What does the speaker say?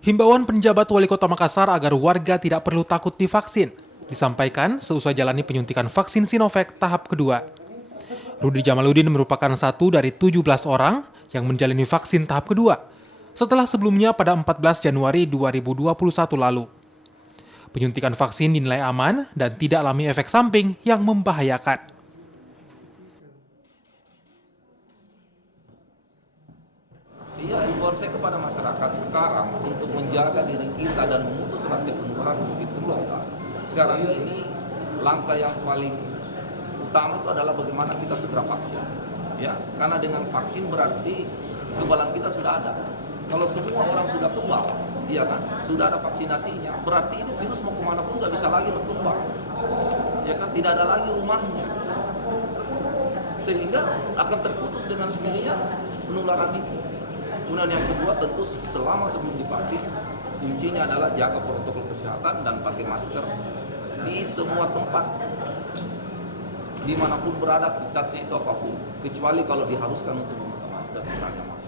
Himbauan penjabat Wali Kota Makassar agar warga tidak perlu takut divaksin disampaikan seusai jalani penyuntikan vaksin Sinovac tahap kedua. Rudi Jamaludin merupakan satu dari 17 orang yang menjalani vaksin tahap kedua setelah sebelumnya pada 14 Januari 2021 lalu. Penyuntikan vaksin dinilai aman dan tidak alami efek samping yang membahayakan. Iya, himbauan saya kepada masyarakat sekarang untuk menjaga diri kita dan memutus rantai penularan COVID-19. Sekarang ini langkah yang paling utama itu adalah bagaimana kita segera vaksin. Ya, karena dengan vaksin berarti kekebalan kita sudah ada. Kalau semua orang sudah kebal, iya kan, sudah ada vaksinasinya, berarti ini virus mau kemana pun nggak bisa lagi berkembang. Ya kan, tidak ada lagi rumahnya. Sehingga akan terputus dengan sendirinya penularan itu. Kemudian yang kedua tentu selama sebelum divaksin, kuncinya adalah jaga protokol kesehatan dan pakai masker di semua tempat, dimanapun berada, aktivitasnya itu apapun, kecuali kalau diharuskan untuk menggunakan masker misalnya.